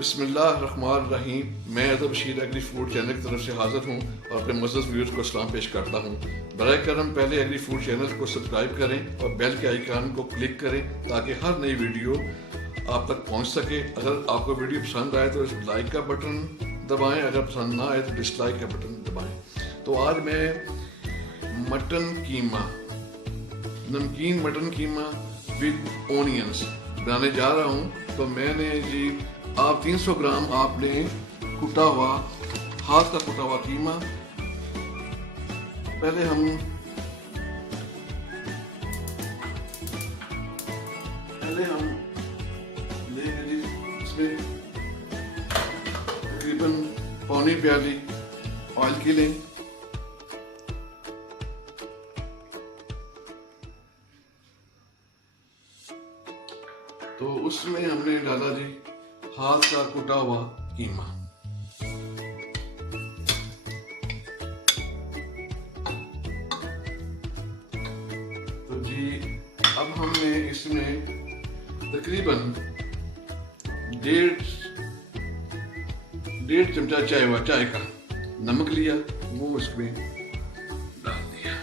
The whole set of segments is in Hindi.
बिस्मिल्लाहिर्रहमानिर्रहीम। मैं अदब बशीर एग्री फूड चैनल की तरफ से हाज़िर हूँ और अपने मज़दूर व्यूअर्स को सलाम पेश करता हूँ। बराए करम पहले एग्री फूड चैनल को सब्सक्राइब करें और बेल के आइकन को क्लिक करें ताकि हर नई वीडियो आप तक पहुँच सके। अगर आपको वीडियो पसंद आए तो लाइक का बटन दबाएँ, अगर पसंद ना आए तो डिसलाइक का बटन दबाएँ। तो आज मैं मटन कीमा, नमकीन मटन कीमा विद ओनियंस बनाने जा रहा हूँ। तो मैंने जी आप 300 ग्राम आपने कुटा हुआ, हाथ का कुटा हुआ कीमा, पहले हम लेंगे जी। इसमें तकरीबन पौनी प्याली ऑयल की लें। तो उसमें हमने डाला जी हाथ का कुटा हुआ कीमा। तो जी अब हमने इसमें तकरीबन डेढ़ चमचा चाय का नमक लिया, वो इसमें डाल दिया।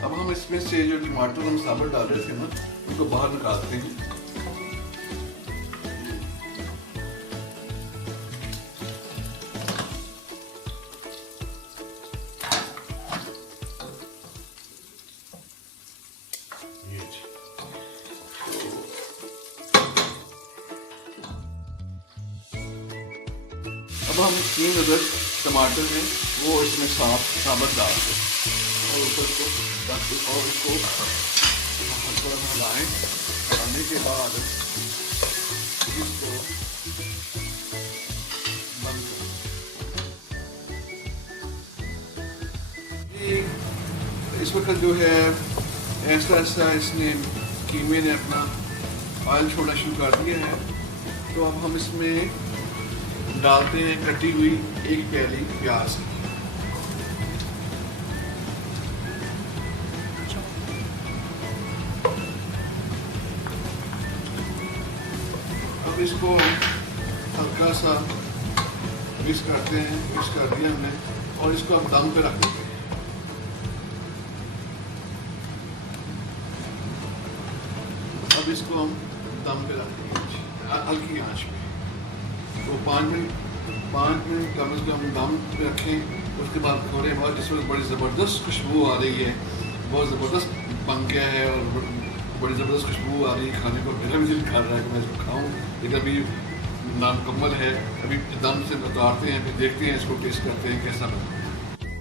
अब हम इसमें से जो टमाटर हम साबुत डाल रहे थे ना, उनको बाहर निकालते हैं। अब हम 3 अदद टमाटर हैं वो इसमें साबुत डाल दें और ऊपर को और इसको हल्का हिलाएं। हिलाने के बाद इसको बंद करें। इस वक्त जो है ऐसा इसने कीमे ने अपना ऑयल छोड़ना शुरू कर दिया है। तो अब हम इसमें डालते हैं कटी हुई 1 प्याली प्याज। अब इसको हल्का सा मिक्स करते हैं, मिक्स कर दिया हमने और इसको हम दम पे रख देते हैं। अब इसको हम दम पे रख देंगे हल्की आंच पे। तो 5 मिनट कम से कम दम पे रखें। उसके बाद थोड़े बाद जिस वक्त बड़ी ज़बरदस्त खुशबू आ रही है, बहुत ज़बरदस्त बन गया है और बड़ी ज़बरदस्त खुशबू आ रही है, खाने को मेरा भी दिल कर रहा है कि मैं इसको खाऊं, लेकिन अभी नामुकम्मल है। अभी दम से उतारते हैं, फिर देखते हैं, इसको टेस्ट करते हैं कैसा बना।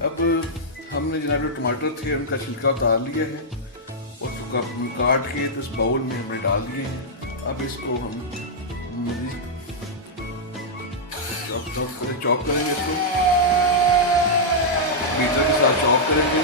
अब हमने जनाब जो टमाटर थे उनका छिलका उतार लिया है और काट के तो इस बाउल में हमने डाल दिए हैं। अब इसको हम चॉप करेंगे, इसको पिज़्ज़ा के साथ चॉप करेंगे।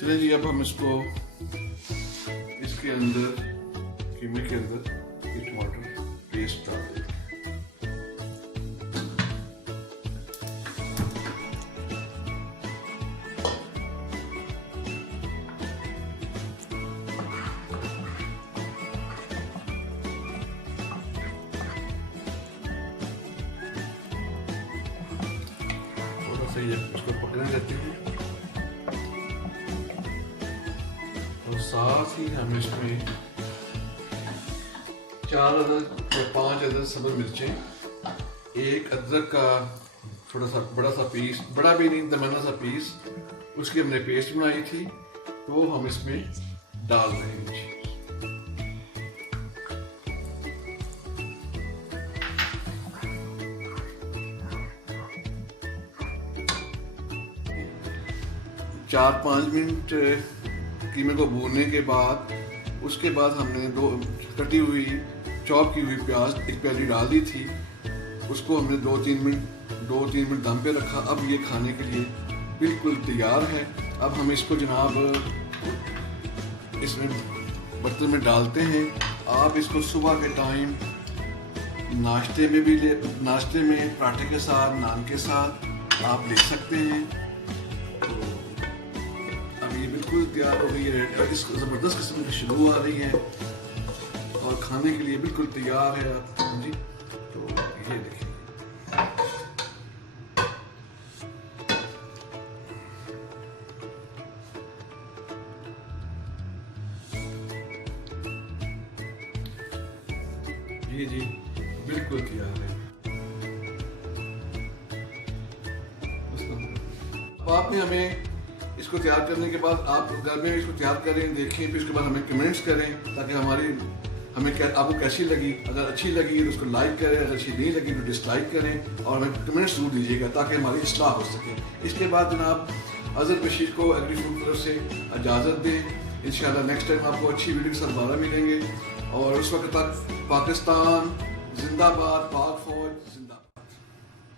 चलिए जी, अब हम इसको इसके अंदर कीमे के अंदर ये टमाटर पेस्ट डाल देते हैं। थोड़ा सा ये इसको पकड़ने देते हैं और साथ ही हम इसमें 4 अदद या 5 अदद सब्ज़ मिर्चें, एक अदरक का थोड़ा सा बड़ा सा पीस, बड़ा भी नहीं दरमियाना सा पीस, उसकी हमने पेस्ट बनाई थी, तो हम इसमें डाल रहे हैं जी। चार 5 मिनट कीमे को भूनने के बाद उसके बाद हमने दो कटी हुई चॉप की हुई प्याज एक प्याली डाल दी थी, उसको हमने 2-3 मिनट दम पे रखा। अब ये खाने के लिए बिल्कुल तैयार है। अब हम इसको जनाब इसमें बर्तन में डालते हैं। आप इसको सुबह के टाइम नाश्ते में पराठे के साथ, नान के साथ आप ले सकते हैं। तो अब ये बिल्कुल तैयार हो गई है। इसको ज़बरदस्त किस्म की खुशबू आ रही है और खाने के लिए बिल्कुल तैयार है जी। तो ये देखिए, जी बिल्कुल तैयार है। अब आपने हमें इसको तैयार करने के बाद आप घर में इसको तैयार करें, देखें, फिर उसके बाद हमें कमेंट्स करें ताकि आपको कैसी लगी। अगर अच्छी लगी तो उसको लाइक करें, अगर अच्छी नहीं लगी तो डिसलाइक करें और हमें कमेंट्स जरूर दीजिएगा ताकि हमारी इस्लाह हो सके। इसके बाद जनाब अज़हर बशीर को एग्री फूड तरफ से इजाज़त दें। इंशाल्लाह नेक्स्ट टाइम आपको अच्छी वीडियो के साथ दोबारा मिलेंगे और उस वक्त तक पाकिस्तान जिंदाबाद, पाक फौज जिंदाबाद।